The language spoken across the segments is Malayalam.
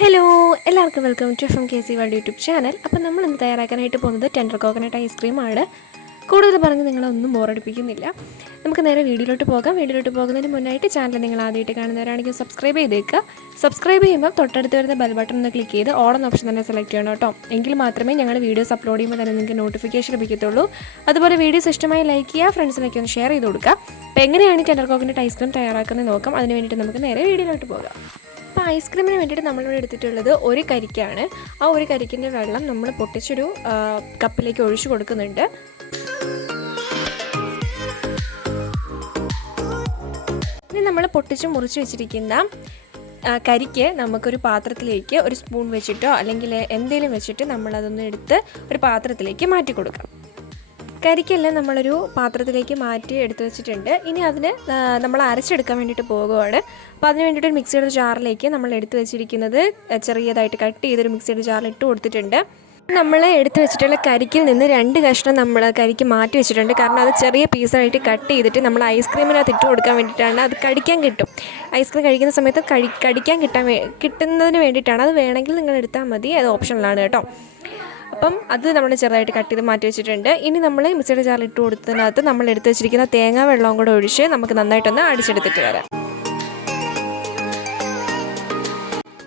ഹലോ എല്ലാവർക്കും welcome to from K C world YouTube channel. അപ്പോൾ നമ്മൾ ഇന്ന് തയ്യാറാക്കാനായിട്ട് പോകുന്നത് ടെൻഡർ കോക്കനട്ട് ഐസ്ക്രീമാണ്. കൂടുതൽ പറഞ്ഞ് നിങ്ങളൊന്നും ബോറടിപ്പിക്കുന്നില്ല. നമുക്ക് നേരെ വീഡിയോയിലോട്ട് പോകാം. വീഡിയോയിലോട്ട് പോകുന്നതിന് മുന്നായിട്ട് ചാനൽ നിങ്ങൾ ആദ്യമായിട്ട് കാണുന്നവരാണെങ്കിൽ സബ്സ്ക്രൈബ് ചെയ്തേക്കുക. സബ്സ്ക്രൈബ് ചെയ്യുമ്പോൾ തൊട്ടടുത്ത് വരുന്ന ബെൽ ബട്ടൺ ഒന്ന് ക്ലിക്ക് ചെയ്ത് ഓൾ എന്ന ഓപ്ഷൻ തന്നെ സെലക്ട് ചെയ്യണം കേട്ടോ. എങ്കിൽ മാത്രമേ ഞങ്ങൾ വീഡിയോസ് അപ്ലോഡ് ചെയ്യുമ്പോൾ തന്നെ നിങ്ങൾക്ക് നോട്ടിഫിക്കേഷൻ ലഭിക്കത്തുള്ളൂ. അതുപോലെ വീഡിയോസ് ഇഷ്ടമായി ലൈക്ക് ചെയ്യുക, ഫ്രണ്ട്സിനൊക്കെ ഒന്ന് ഷെയർ ചെയ്ത് കൊടുക്കുക. അപ്പോൾ എങ്ങനെയാണ് ടെൻഡർ കോക്കനട്ട് ഐസ്ക്രീം തയ്യാറാക്കുന്നത് നോക്കാം. അതിന് വേണ്ടിയിട്ട് നമുക്ക് നേരെ വീഡിയോയിലോട്ട് പോകാം. അപ്പോൾ ഐസ്ക്രീമിന് വേണ്ടിയിട്ട് നമ്മളിവിടെ എടുത്തിട്ടുള്ളത് ഒരു കരിക്കാണ്. ആ ഒരു കരിക്കിൻ്റെ വെള്ളം നമ്മൾ പൊട്ടിച്ചൊരു കപ്പിലേക്ക് ഒഴിച്ചു കൊടുക്കുന്നുണ്ട്. ഇനി നമ്മൾ പൊട്ടിച്ച് മുറിച്ച് വെച്ചിരിക്കുന്ന കരിക്ക് നമുക്കൊരു പാത്രത്തിലേക്ക് ഒരു സ്പൂൺ വെച്ചിട്ടോ അല്ലെങ്കിൽ എന്തെങ്കിലും വെച്ചിട്ട് നമ്മളതൊന്ന് എടുത്ത് ഒരു പാത്രത്തിലേക്ക് മാറ്റി കൊടുക്കാം. കരിക്കെല്ലാം നമ്മളൊരു പാത്രത്തിലേക്ക് മാറ്റി എടുത്ത് വെച്ചിട്ടുണ്ട്. ഇനി അതിന് നമ്മൾ അരച്ചെടുക്കാൻ വേണ്ടിയിട്ട് പോകുകയാണ്. അപ്പോൾ അതിന് വേണ്ടിയിട്ട് ഒരു മിക്സിയുടെ ജാറിലേക്ക് നമ്മൾ എടുത്ത് വെച്ചിരിക്കുന്നത് ചെറിയതായിട്ട് കട്ട് ചെയ്തൊരു മിക്സിയുടെ ജാറിൽ ഇട്ട് കൊടുത്തിട്ടുണ്ട്. നമ്മൾ എടുത്ത് വെച്ചിട്ടുള്ള കരിക്കിൽ നിന്ന് 2 കഷ്ണം നമ്മൾ കരിക്ക് മാറ്റി വെച്ചിട്ടുണ്ട്. കാരണം അത് ചെറിയ പീസായിട്ട് കട്ട് ചെയ്തിട്ട് നമ്മൾ ഐസ്ക്രീമിനകത്ത് ഇട്ട് കൊടുക്കാൻ വേണ്ടിയിട്ടാണ്. അത് കടിക്കാൻ കിട്ടും. ഐസ്ക്രീം കഴിക്കുന്ന സമയത്ത് കടിക്കാൻ കിട്ടുന്നതിന് വേണ്ടിയിട്ടാണ്. അത് വേണമെങ്കിൽ നിങ്ങൾ എടുത്താൽ മതി, അത് ഓപ്ഷനിലാണ് കേട്ടോ. അപ്പം അത് നമ്മൾ ചെറുതായിട്ട് കട്ട് ചെയ്ത് മാറ്റി വെച്ചിട്ടുണ്ട്. ഇനി നമ്മൾ മിക്സിയുടെ ജാറിൽ ഇട്ട് കൊടുത്തതിനകത്ത് നമ്മൾ എടുത്ത് വെച്ചിരിക്കുന്ന തേങ്ങാ വെള്ളവും കൂടെ ഒഴിച്ച് നമുക്ക് നന്നായിട്ടൊന്ന് അടിച്ചെടുത്തിട്ട് വരാം.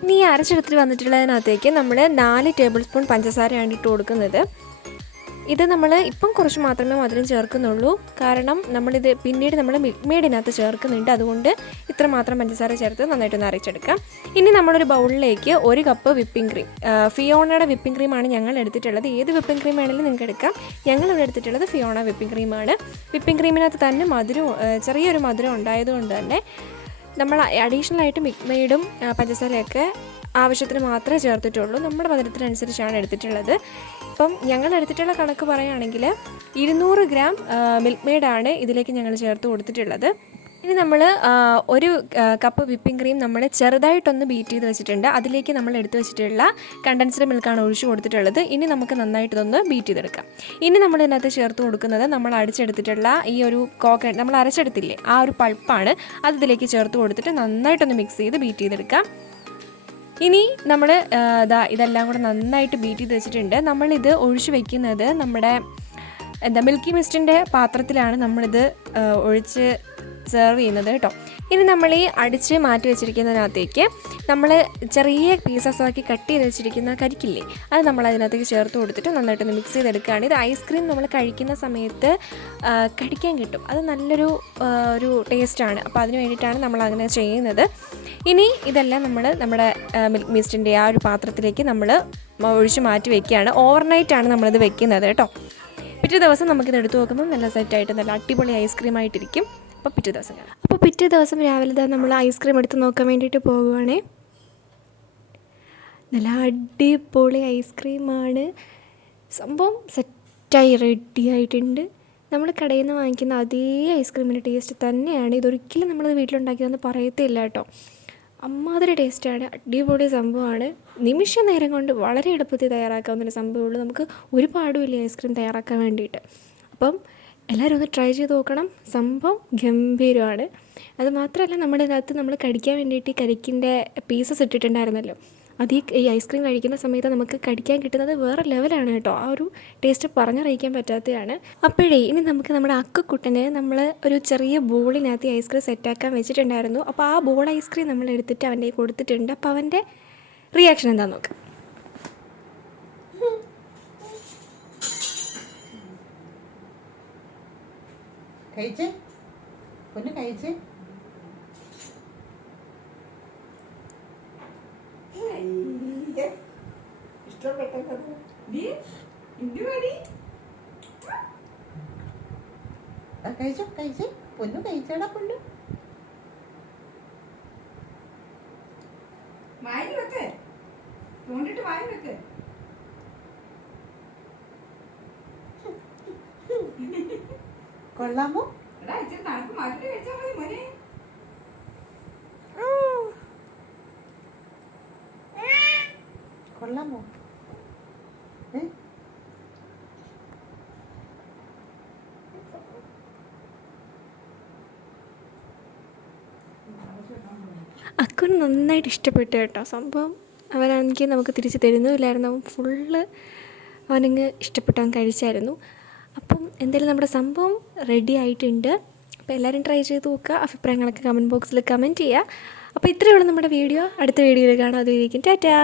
ഇനി ഈ അരച്ചെടുത്തിട്ട് വന്നിട്ടുള്ളതിനകത്തേക്ക് നമ്മൾ 4 ടേബിൾ സ്പൂൺ പഞ്ചസാരയാണ് ഇട്ട് കൊടുക്കുന്നത്. ഇത് നമ്മൾ ഇപ്പം കുറച്ച് മാത്രമേ മധുരം ചേർക്കുന്നുള്ളൂ. കാരണം നമ്മളിത് പിന്നീട് നമ്മൾ മിൽക്ക് മെയ്ഡിനകത്ത് ചേർക്കുന്നുണ്ട്. അതുകൊണ്ട് ഇത്ര മാത്രം പഞ്ചസാര ചേർത്ത് നന്നായിട്ടൊന്ന് അരച്ചെടുക്കാം. ഇനി നമ്മളൊരു ബൗളിലേക്ക് 1 കപ്പ് വിപ്പിംഗ് ക്രീം, ഫിയോണയുടെ വിപ്പിംഗ് ക്രീമാണ് ഞങ്ങൾ എടുത്തിട്ടുള്ളത്. ഏത് വിപ്പിംഗ് ക്രീം വേണമെങ്കിലും നിങ്ങൾക്ക് എടുക്കാം. ഞങ്ങളിവിടെ എടുത്തിട്ടുള്ളത് ഫിയോണ വിപ്പിംഗ് ക്രീമാണ്. വിപ്പിംഗ് ക്രീമിനകത്ത് തന്നെ ചെറിയൊരു മധുരം ഉണ്ടായതുകൊണ്ട് തന്നെ നമ്മൾ അഡീഷണലായിട്ട് മിൽക്ക് മെയ്ഡും പഞ്ചസാരയൊക്കെ ആവശ്യത്തിന് മാത്രമേ ചേർത്തിട്ടുള്ളൂ. നമ്മുടെ മധുരത്തിനനുസരിച്ചാണ് എടുത്തിട്ടുള്ളത്. ഇപ്പം ഞങ്ങൾ എടുത്തിട്ടുള്ള കണക്ക് പറയുകയാണെങ്കിൽ 200 ഗ്രാം മിൽക്ക് മെയ്ഡാണ് ഇതിലേക്ക് ഞങ്ങൾ ചേർത്ത് കൊടുത്തിട്ടുള്ളത്. ഇനി നമ്മൾ 1 കപ്പ് വിപ്പിംഗ് ക്രീം നമ്മൾ ചെറുതായിട്ടൊന്ന് ബീറ്റ് ചെയ്ത് വെച്ചിട്ടുണ്ട്. അതിലേക്ക് നമ്മൾ എടുത്ത് വെച്ചിട്ടുള്ള കണ്ടൻസ്ഡ് മിൽക്കാണ് ഒഴിച്ച് കൊടുത്തിട്ടുള്ളത്. ഇനി നമുക്ക് നന്നായിട്ടൊന്ന് ബീറ്റ് ചെയ്തെടുക്കാം. ഇനി നമ്മൾ ഇതിനകത്ത് ചേർത്ത് കൊടുക്കുന്നത് നമ്മൾ അടിച്ചെടുത്തിട്ടുള്ള ഈ ഒരു കോക്കനട്ട് നമ്മൾ അരച്ചെടുത്തില്ലേ, ആ ഒരു പൾപ്പാണ്. അത് ഇതിലേക്ക് ചേർത്ത് കൊടുത്തിട്ട് നന്നായിട്ടൊന്ന് മിക്സ് ചെയ്ത് ബീറ്റ് ചെയ്തെടുക്കാം. ഇനി നമ്മൾ ഇതെല്ലാം കൂടെ നന്നായിട്ട് ബീറ്റ് ചെയ്ത് വെച്ചിട്ടുണ്ട്. നമ്മളിത് ഒഴിച്ച് വയ്ക്കുന്നത് നമ്മുടെ മിൽക്കി മിസ്റ്റിൻ്റെ പാത്രത്തിലാണ് നമ്മളിത് ഒഴിച്ച് സെർവ് ചെയ്യുന്നത് കേട്ടോ. ഇനി നമ്മൾ ഈ അടിച്ച് മാറ്റി വെച്ചിരിക്കുന്നതിനകത്തേക്ക് നമ്മൾ ചെറിയ പീസസ് ആക്കി കട്ട് ചെയ്ത് വെച്ചിരിക്കുന്ന കരിക്കില്ലേ, അത് നമ്മൾ അതിനകത്തേക്ക് ചേർത്ത് കൊടുത്തിട്ട് നന്നായിട്ടൊന്ന് മിക്സ് ചെയ്തെടുക്കുകയാണ്. ഇത് ഐസ്ക്രീം നമ്മൾ കഴിക്കുന്ന സമയത്ത് കടിക്കാൻ കിട്ടും. അത് നല്ലൊരു ടേസ്റ്റാണ്. അപ്പോൾ അതിന് വേണ്ടിയിട്ടാണ് നമ്മൾ അങ്ങനെ ചെയ്യുന്നത്. ഇനി ഇതെല്ലാം നമ്മൾ നമ്മുടെ മിൽക്ക് മിസ്റ്റിൻ്റെ ആ ഒരു പാത്രത്തിലേക്ക് നമ്മൾ ഒഴിച്ച് മാറ്റി വയ്ക്കുകയാണ്. ഓവർനൈറ്റാണ് നമ്മളിത് വെക്കുന്നത് കേട്ടോ. പിറ്റേ ദിവസം നമുക്കിത് എടുത്ത് നോക്കുമ്പോൾ നല്ല സെറ്റായിട്ട് നല്ല അടിപൊളി ഐസ്ക്രീം ആയിട്ടിരിക്കും. അപ്പോൾ പിറ്റേ ദിവസം രാവിലെ നമ്മൾ ഐസ്ക്രീം എടുത്ത് നോക്കാൻ വേണ്ടിയിട്ട് പോകുവാണേ. നല്ല അടിപൊളി ഐസ്ക്രീമാണ്. സംഭവം സെറ്റായി റെഡി ആയിട്ടുണ്ട്. നമ്മൾ കടയിൽ നിന്ന് വാങ്ങിക്കുന്ന അതേ ഐസ്ക്രീമിൻ്റെ ടേസ്റ്റ് തന്നെയാണ്. ഇതൊരിക്കലും നമ്മളത് വീട്ടിലുണ്ടാക്കിയതെന്ന് പറയത്തില്ല കേട്ടോ. അമ്മാതിരി ടേസ്റ്റാണ്. അടിപൊളി സംഭവമാണ്. നിമിഷ നേരം കൊണ്ട് വളരെ എളുപ്പത്തിൽ തയ്യാറാക്കാവുന്നൊരു സംഭവമുള്ളൂ. നമുക്ക് ഒരു പാടുമില്ല ഐസ്ക്രീം തയ്യാറാക്കാൻ വേണ്ടിയിട്ട്. അപ്പം എല്ലാവരും ഒന്ന് ട്രൈ ചെയ്ത് നോക്കണം. സംഭവം ഗംഭീരമാണ്. അതുമാത്രമല്ല, നമ്മുടെ ഇതിനകത്ത് നമ്മൾ കടിക്കാൻ വേണ്ടിയിട്ട് കരിക്കിൻ്റെ പീസസ് ഇട്ടിട്ടുണ്ടായിരുന്നല്ലോ, അത് ഈ ഐസ്ക്രീം കഴിക്കുന്ന സമയത്ത് നമുക്ക് കടിക്കാൻ കിട്ടുന്നത് വേറെ ലെവലാണ് കേട്ടോ. ആ ഒരു ടേസ്റ്റ് പറഞ്ഞറിയിക്കാൻ പറ്റാത്തതാണ്. അപ്പോഴേ ഇനി നമുക്ക് നമ്മുടെ അക്കുക്കുട്ടന് നമ്മൾ ഒരു ചെറിയ ബോളിനകത്ത് ഐസ്ക്രീം സെറ്റാക്കാൻ വെച്ചിട്ടുണ്ടായിരുന്നു. അപ്പോൾ ആ ബോൾ ഐസ്ക്രീം നമ്മൾ എടുത്തിട്ട് അവൻ്റെ കൊടുത്തിട്ടുണ്ട്. അപ്പോൾ അവൻ്റെ റിയാക്ഷൻ എന്താണെന്ന് നോക്കാം. കഴിച്ചേ പൊന്നു, കഴിച്ചേ. കഴിച്ചോ കഴിച്ചേ പൊന്നു, കഴിച്ചേടാ പൊന്നു. കൊള്ളാമോ? കൊള്ളാമോ? അക്കുന് നന്നായിട്ട് ഇഷ്ടപ്പെട്ടു കേട്ടോ. സംഭവം അവനാണെങ്കിൽ നമുക്ക് തിരിച്ച് തരുന്നുമില്ലായിരുന്നു. അവൻ ഫുള്ള് അവനങ്ങ് ഇഷ്ടപ്പെട്ട് അവൻ കഴിച്ചായിരുന്നു. അപ്പം എന്തായാലും നമ്മുടെ സംഭവം റെഡി ആയിട്ടുണ്ട്. അപ്പോൾ എല്ലാവരും ട്രൈ ചെയ്ത് നോക്കുക. അഭിപ്രായങ്ങളൊക്കെ കമൻറ്റ് ബോക്സിൽ കമൻറ്റ് ചെയ്യുക. അപ്പോൾ ഇത്രയേ ഉള്ളൂ നമ്മുടെ വീഡിയോ. അടുത്ത വീഡിയോയിൽ കാണാം. അതുവരേക്കും ടാറ്റാ.